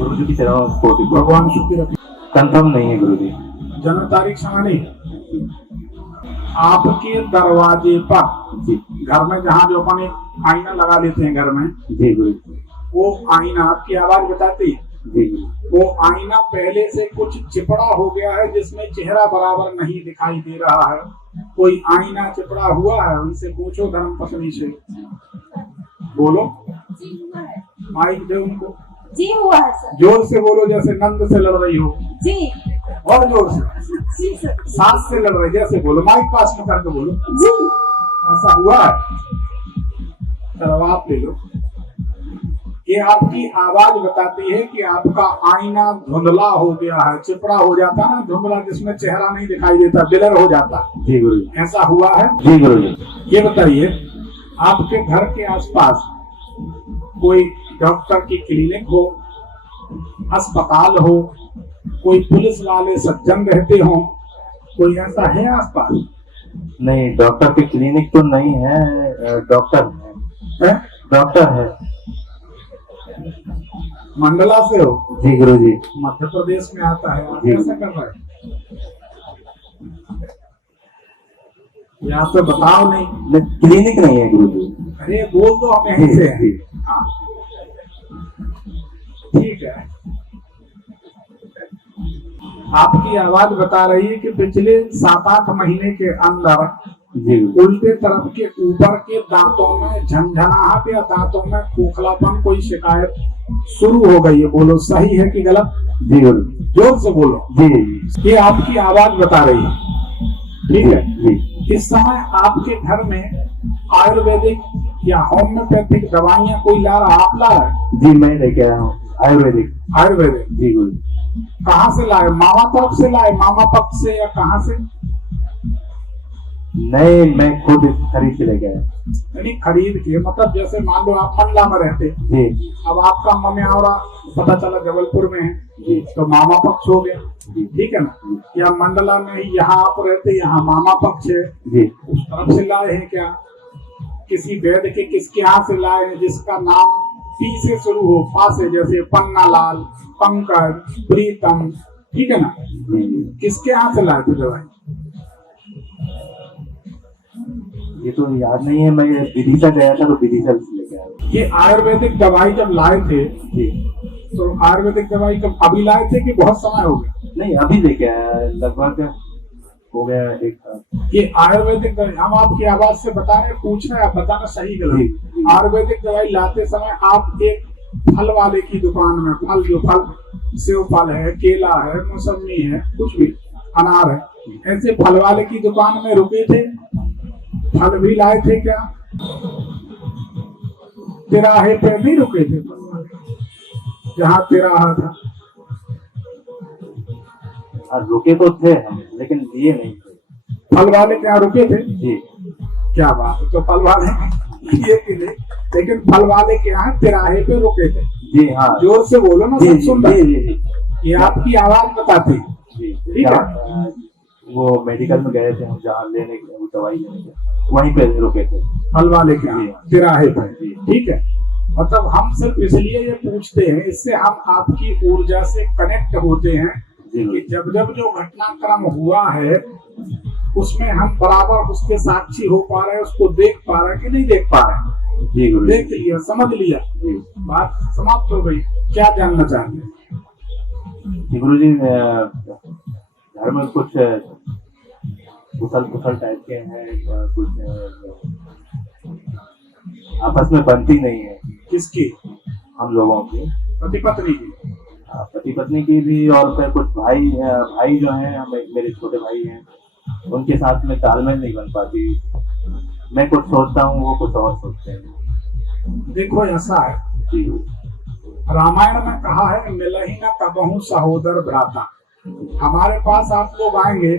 गुरु जी की तरह कोटि भगवान शुक्र रखे। कंफर्म नहीं है गुरु जी। जन्म तारीख समय नहीं। आपके दरवाजे पर जी घर में जहाँ जो अपन एक आईना लगा लेते हैं घर में, जी गुरु जी। वो आईना आपकी आवाज बताती है। जी वो आईना पहले से कुछ चिपड़ा हो गया है जिसमें चेहरा बराबर नहीं दिखाई दे रहा है। कोई आईना चिपड़ा हुआ है, उनसे पूछो धर्म पत्नी से। बोलो, माइक दे उनको। जी हुआ है सर। जोर से बोलो, जैसे नंद से लड़ रही हो। जी और जोर से। जी सर। सास से लड़ रही, जैसे बोलो, माइक पास में करके बोलो। जी ऐसा हुआ है? चलो आप ले लो। ये आपकी आवाज बताती है कि आपका आईना धुंधला हो गया है। चिपड़ा हो जाता ना धुंधला, जिसमें चेहरा नहीं दिखाई देता, ब्लर हो जाता। जी गुरु जी। ऐसा हुआ है? जी गुरु जी। ये बताइए, आपके घर के आसपास कोई डॉक्टर की क्लिनिक हो, अस्पताल हो, कोई पुलिस वाले सज्जन रहते हो, कोई ऐसा है आसपास? नहीं, डॉक्टर की क्लिनिक तो नहीं है, डॉक्टर है? डॉक्टर है। मंडला से हो? जी गुरु जी। मध्य प्रदेश में आता है। आप जी। कैसे कर रहे हैं? यहाँ पे बताओ नहीं। क्लिनिक नहीं है गुरु जी। अरे बोल दो, हम यहीं से हैं। हाँ, ठीक है। आपकी आवाज बता रही है कि पिछले 7-8 महीने के अंदर जी उल्टे तरफ के ऊपर के दांतों में झंझनाहट या दांतों में खोखलापन, कोई शिकायत शुरू हो गई है। बोलो, सही है कि गलत? जी गुरु। जोर से बोलो। जी ये आपकी आवाज बता रही है। ठीक है। जी। इस समय आपके घर में आयुर्वेदिक या होम्योपैथिक दवाइयाँ कोई ला रहा? आप ला रहे? जी मैं लेके आया हूँ आयुर्वेदिक। आयुर्वेदिक जी गुरु। कहाँ से लाए? मामा तरफ से लाए, मामा पक्ष से, या कहाँ से? नहीं, मैं खुद खरीद के लेके आया। नहीं, खरीद के मतलब जैसे मान लो आप मंडला में रहते, जी। अब आपका मम्यावरा पता चला जबलपुर में है, जी। तो मामा पक्ष हो गया। जी। ठीक है ना? या मंडला में ही यहाँ आप रहते, यहाँ मामा पक्ष है, जी। उस तरफ से लाए हैं क्या? किसी वैद्य के किसके यहाँ से लाए हैं जिसका नाम पी से शुरू हो, पा से, जैसे पन्नालाल, पंकज, प्रीतम, ठीक है ना? जी। किसके यहाँ से लाए थे दवाई? ये तो याद नहीं है, मैं विदिशा गया था तो विदिशा से लेके आया। ये आयुर्वेदिक दवाई जब लाए थे, जी। तो आयुर्वेदिक दवाई कब अभी लाए थे कि बहुत समय हो गया? नहीं, अभी लेके आया, लगभग हो गया 1 साल। ये आयुर्वेदिक दवाई हम आपकी आवाज से बता रहे, पूछ रहे, आप बताना सही जी, गलत। जी। आयुर्वेदिक दवाई लाते समय आप एक फल वाले की दुकान में, फल जो फल, सेव फल है, केला है, मौसमी है, कुछ भी, अनार है, ऐसे फल वाले की दुकान में रुके थे? फल भी लाए थे क्या? तिराहे पे भी रुके थे फल वाले, जहाँ तिराहा था? रुके तो थे हम, लेकिन लिए नहीं थे। फल वाले के यहाँ रुके थे? जी। क्या बात है। तो फल वाले लिए कि नहीं, लेकिन फल वाले के यहाँ तिराहे पे रुके थे। जी हाँ। जोर से बोलो ना, सब सुन रहे। जी जी। ये आपकी आवाज बताती है। जी। ठीक है। वो मेडिकल में गए थे हम, जहाँ लेने वो दवाई लेने के, वहीं पे रुके थे फल वाले के यहाँ तिराहे पे। जी। ठीक है। मतलब हम सिर्फ इसलिए ये पूछते हैं, इससे हम आपकी ऊर्जा से कनेक्ट होते हैं कि जब जब जो घटनाक्रम हुआ है उसमें हम बराबर उसके साक्षी हो पा रहे हैं, उसको देख पा रहे हैं कि नहीं देख पा रहे हैं? जी गुरु। देख लिया, समझ लिया, जी। बात समाप्त हो गई। क्या जानना चाहते हैं? जी गुरु जी, घर में कुछ उछल टाइप के हैं, कुछ आपस में बनती नहीं है। किसकी? हम लोगों की, पति पत्नी की? पति पत्नी की भी, और फिर कुछ भाई जो हैं, हम मेरे छोटे भाई हैं, उनके साथ में तालमेल नहीं बन पाती। मैं कुछ सोचता हूँ, वो कुछ और सोचते हैं। देखो ऐसा है, जी। रामायण में कहा है, मिलहि न कबहु सहोदर भ्राता। हमारे पास आप लोग आएंगे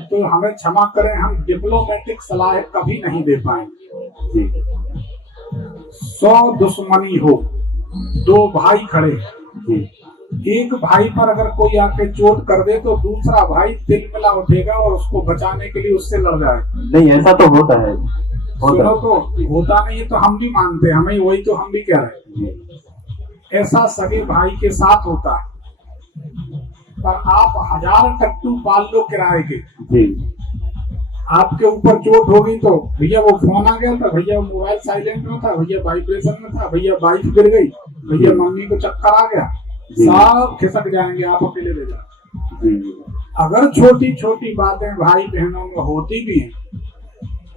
तो हमें क्षमा करें, हम डिप्लोमेटिक सलाह कभी नहीं दे पाएंगे। जी। 100 दुश्मनी हो, 2 भाई खड़े, जी। एक भाई पर अगर कोई आके चोट कर दे तो दूसरा भाई तिलमिला उठेगा और उसको बचाने के लिए उससे लड़ जाएगा। नहीं, ऐसा तो होता है। सुनो, तो होता नहीं है तो हम भी मानते हैं, हमें वही तो हम भी कह रहे हैं। ऐसा सगे भाई के साथ होता है। पर आप 1000 टट्टू पाल लो किराए के, जी आपके ऊपर चोट हो गई तो भैया वो फोन आ गया था, भैया मोबाइल साइलेंट में था, भैया वाइब्रेशन में था, भैया बाइक गिर गई, भैया मम्मी को चक्कर आ गया, सब खिसक जाएंगे, आप अकेले ले जाओ। अगर छोटी छोटी बातें भाई बहनों में होती भी हैं,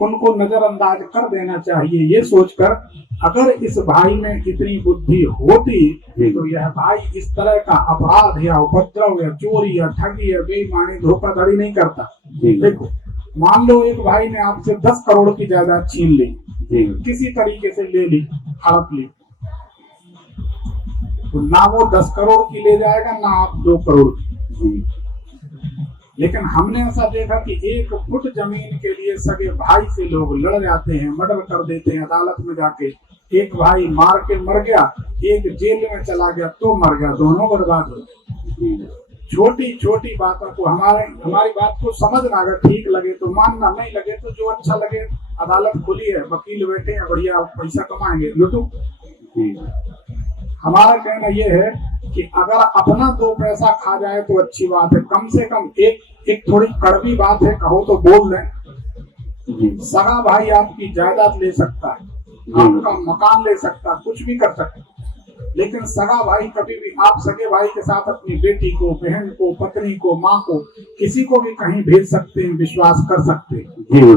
उनको नजरअंदाज कर देना चाहिए, ये सोचकर अगर इस भाई में इतनी बुद्धि होती तो यह भाई इस तरह का अपराध या उपद्रव या चोरी या ठगी या बेईमानी धोखाधड़ी नहीं करता। देखो, मान लो एक भाई ने आपसे 10 करोड़ की जायदाद छीन ली, किसी तरीके से ले ली, हड़प ली, तो ना वो 10 करोड़ की ले जाएगा ना आप 2 करोड़ की। लेकिन हमने ऐसा देखा कि 1 फुट जमीन के लिए सगे भाई से लोग लड़ जाते हैं, मर्डर कर देते हैं अदालत में जाके। एक भाई मार के मर गया, एक जेल में चला गया तो मर गया, दोनों बर्बाद हो गए। छोटी छोटी बातों को हमारी बात को समझना, अगर ठीक लगे तो मानना, नहीं लगे तो जो अच्छा लगे। अदालत खुली है, वकील बैठे हैं, बढ़िया पैसा कमाएंगे, लूटो। हमारा कहना यह है कि अगर अपना 2 पैसा खा जाए तो अच्छी बात है, कम से कम एक थोड़ी कड़वी बात है, कहो तो बोल दें। सगा भाई आपकी जायदाद ले सकता है, आपका मकान ले सकता है, कुछ भी कर सकता है, लेकिन सगा भाई कभी भी आप सगे भाई के साथ अपनी बेटी को, बहन को, पत्नी को, माँ को, किसी को भी कहीं भेज सकते हैं, विश्वास कर सकते हैं।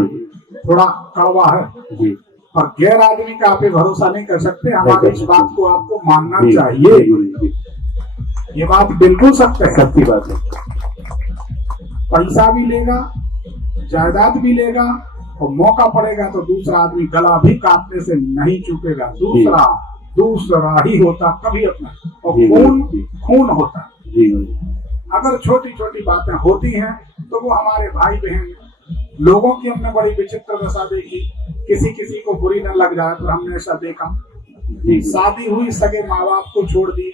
थोड़ा कड़वा है और गैर आदमी का आप भरोसा नहीं कर सकते। हमारी इस बात को आपको मानना चाहिए, ये बात बिल्कुल सत्य है, सच्ची बात है। पैसा भी लेगा, जायदाद भी लेगा, और मौका पड़ेगा तो दूसरा आदमी गला भी काटने से नहीं चूकेगा। दूसरा ही होता कभी अपना, और खून होता। अगर छोटी छोटी बातें होती हैं तो वो हमारे भाई बहन, लोगों की हमने बड़ी विचित्र दशा देखी, किसी को बुरी न लग जाए, पर हमने ऐसा देखा। शादी हुई, सगे माँ बाप को छोड़ दी,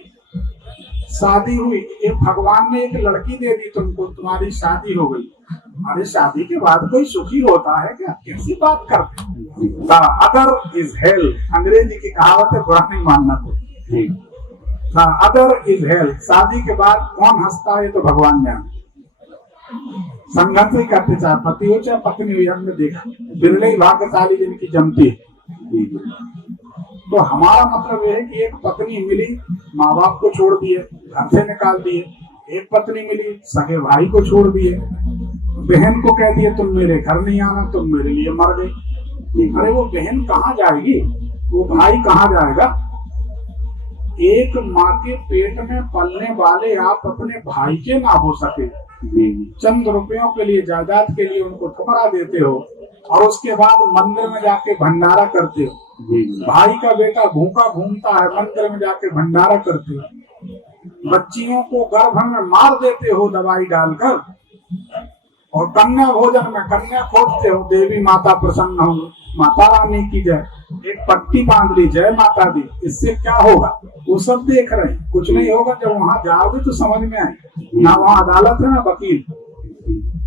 शादी हुई, एक भगवान ने एक लड़की दे दी तुमको, तुम्हारी शादी हो गई। अरे शादी के बाद कोई सुखी होता है क्या? कैसी बात करते? अदर इज हेल, अंग्रेजी की कहावत है, बुरा नहीं मानना तो। अदर इज हेल, शादी के बाद कौन हंसता है तो भगवान जाने। संघर्ष ही करते, चाहे पति हो चाहे पत्नी हो, हमने देखा बिरले ही भाग्यशाली जिनकी जमती है। तो हमारा मतलब यह है कि एक पत्नी मिली, माँ बाप को छोड़ दिए, घर से निकाल दिए। एक पत्नी मिली, सगे भाई को छोड़ दिए, बहन को कह दिए तुम मेरे घर नहीं आना, तुम मेरे लिए मर गई। अरे वो बहन कहाँ जाएगी, वो भाई कहाँ जाएगा? एक माँ के पेट में पलने वाले आप अपने भाई के ना हो सके, चंद रुपयों के लिए, जायदाद के लिए उनको ठुकरा देते हो, और उसके बाद मंदिर में जाके भंडारा करते हो। भाई का बेटा भूखा घूमता है, मंदिर में जाके भंडारा करते हो। बच्चियों को गर्भ में मार देते हो दवाई डालकर, और कन्या भोजन में कन्या खोजते हो, देवी माता प्रसन्न हो, माता रानी की जय, एक पट्टी बांध ली, जय माता दी। इससे क्या होगा? वो सब देख रहे हैं, कुछ नहीं होगा। जब वहां जाओगे तो समझ में आए, ना वहां अदालत है ना वकील।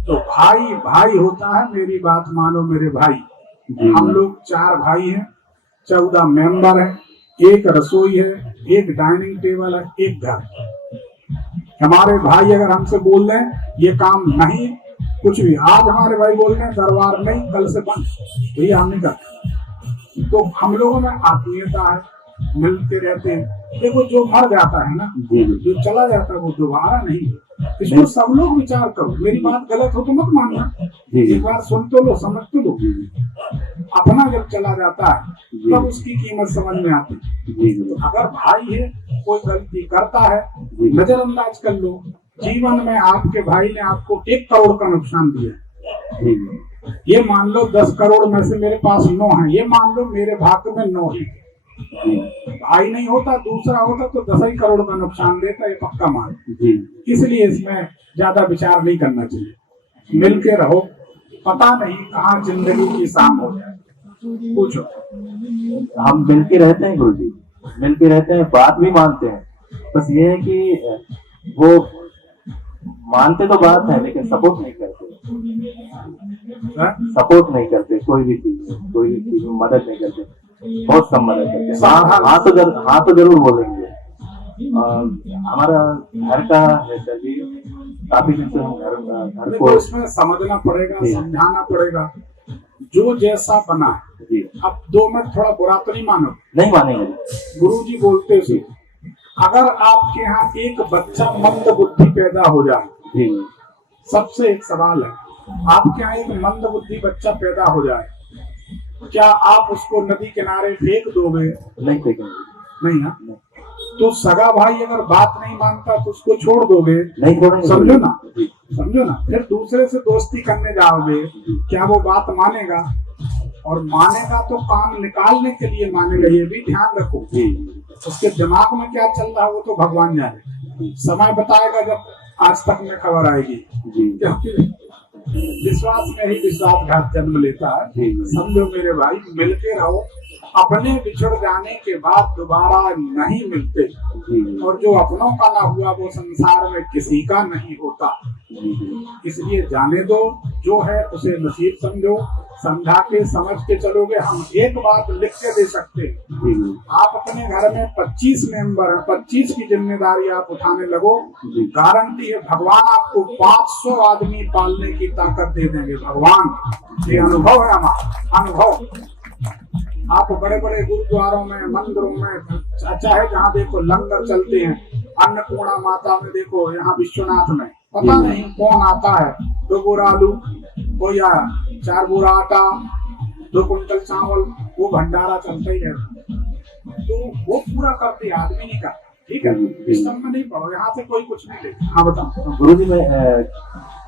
तो भाई भाई होता है, मेरी बात मानो मेरे भाई। हम लोग 4 भाई हैं, 14 मेंबर हैं, एक रसोई है, एक डाइनिंग टेबल है, एक घर। हमारे भाई अगर हमसे बोल रहे हैं ये काम नहीं, कुछ भी, आज हमारे भाई बोल रहे हैं दरबार नहीं, कल से बंद, भैया हम नहीं करते। तो हम लोगों में आत्मीयता है, मिलते रहते हैं। देखो जो मर जाता है ना, जो चला जाता है, वो दोबारा नहीं। इसको सब लोग विचार करो, मेरी बात गलत हो तो मत मानना, एक बार सुन तो लो, समझ तो लो। अपना जब चला जाता है तब उसकी कीमत समझ में आती है। तो अगर भाई है, कोई गलती करता है, नजरअंदाज कर लो। जीवन में आपके भाई ने आपको 1 करोड़ का नुकसान दिया, ये मान लो 10 करोड़ में से मेरे पास 9 है, ये मान लो मेरे भाग्य में 9 ही। भाई नहीं होता, दूसरा होता तो 10 ही करोड़ का नुकसान देता, ये पक्का मान। इसलिए इसमें ज्यादा विचार नहीं करना चाहिए, मिल के रहो, पता नहीं कहाँ जिंदगी की शाम हो जाए। पूछो। हम मिल के रहते हैं गुरुजी, मिल के रहते हैं, बात भी मानते हैं, बस ये है कि वो मानते तो बात है लेकिन सपोर्ट नहीं करते, सपोर्ट नहीं करते, कोई भी चीज में मदद नहीं करते, बहुत कम मदद करते। हाँ तो जरूर बोलेंगे, हमारा घर का है सर जी, काफी दिन से हम घर देखो को इसमें समझना पड़ेगा, जी। समझाना पड़ेगा, जो जैसा बना है। जी अब 2 मिनट थोड़ा बुरा तो नहीं मानो, नहीं मानेंगे। गुरुजी बोलते थे अगर आपके यहाँ एक बच्चा मंद बुद्धि पैदा हो जाए, जी सबसे एक सवाल है, आपके यहाँ एक मंद बुद्धि बच्चा पैदा हो जाए, क्या आप उसको नदी किनारे फेंक दोगे? नहीं फेंकेंगे। नहीं है। तो सगा भाई अगर बात नहीं मानता तो उसको छोड़ दोगे? नहीं छोड़ेंगे। समझो ना, जी समझो ना। फिर दूसरे से दोस्ती करने जाओगे, क्या वो बात मानेगा? और मानेगा तो काम निकालने के लिए मानेगा, ये भी ध्यान रखो। जी उसके दिमाग में क्या चल रहा है वो तो भगवान जाने, समय बताएगा जब आज तक में खबर आएगी। जी क्योंकि विश्वास में ही विश्वासघात जन्म लेता है। जी। समझो मेरे भाई, मिलके रहो, अपने बिछड़ जाने के बाद दोबारा नहीं मिलते, जी और जो अपनों का ना हुआ वो संसार में किसी का नहीं होता। जी इसलिए जाने दो, जो है उसे नसीब समझो, समझा के समझ के चलोगे। हम एक बात लिख के दे सकते हैं, जी आप अपने घर में 25 मेंबर हैं, 25 की जिम्मेदारी आप उठाने लगो, जी। गारंटी है भगवान आपको 500 आदमी पालने की ताकत दे देंगे। भगवान, ये अनुभव है हमारा, अनुभव। आप बड़े बड़े गुरुद्वारों में, मंदिरों में, चाहे जहाँ देखो लंगर चलते हैं, अन्नपूर्णा माता में देखो, यहाँ विश्वनाथ में पता नहीं कौन आता है, 2 बोरा आलू, कोई आया 4 बोरा आटा, 2 कुंटल चावल, वो भंडारा चलता ही रहता, तो वो पूरा करते आदमी नहीं का। ठीक है, इस सब में नहीं पढ़ो, यहाँ से कोई कुछ नहीं लेता। हाँ बताओ। गुरुजी, मैं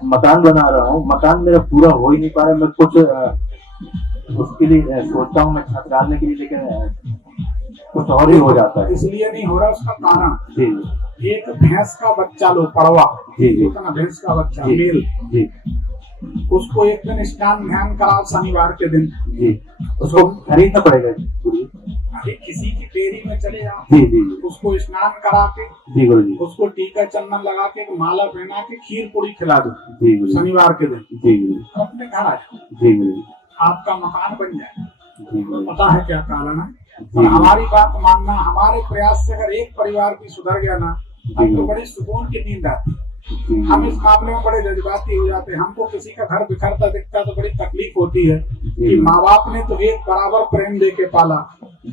मकान बना रहा हूँ, मकान मेरा पूरा हो ही नहीं पा रहा है। मैं कुछ उसके लिए सोचता हूँ, मैं छत डालने के लिए, लेकिन कुछ और ही हो जाता है। इसलिए नहीं हो रहा, उसका कारण जी एक भैंस का बच्चा लो, पड़वा, जी जी होता ना भैंस का बच्चा, जी मेल, जी उसको एक दिन स्नान ध्यान कराओ शनिवार के दिन। जी, उसको खरीदना पड़ेगा गुरुजी। अरे किसी की डेयरी में चले जाओ, जी जी उसको स्नान करा के, जी गुरुजी। उसको टीका चंदन लगा के, एक माला पहना के, खीर पूरी खिला दो जी गुरुजी। शनिवार के दिन, जी गुरुजी। और अपने घर आ जाओ, जी गुरुजी। आपका मकान बन जाए। जी गुरुजी। पता है क्या कारण है? और हमारी बात मानना, हमारे प्रयास से अगर एक परिवार भी सुधर गया ना, तब तो बड़ी सुकून की नींद आती। हम इस मामले में बड़े जज्बाती हो जाते हैं। हमको किसी का घर बिखरता दिखता तो बड़ी तकलीफ होती है कि माँ बाप ने तो एक बराबर प्रेम दे के पाला,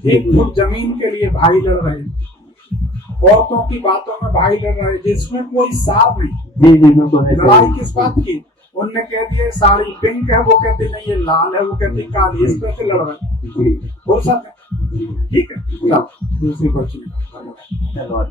एक फुट जमीन के लिए भाई लड़ रहे, औरतों की बातों में भाई लड़ रहे, जिसमें कोई सार नहीं। जी जी बिल्कुल। लड़ाई किस बात की? उनने कह दिया साड़ी पिंक है, वो कहती नहीं ये लाल है, वो कहती काली, इस पे से लड़ रहे। हो सकता है, ठीक है, चलो दूसरी क्वेश्चन। धन्यवाद।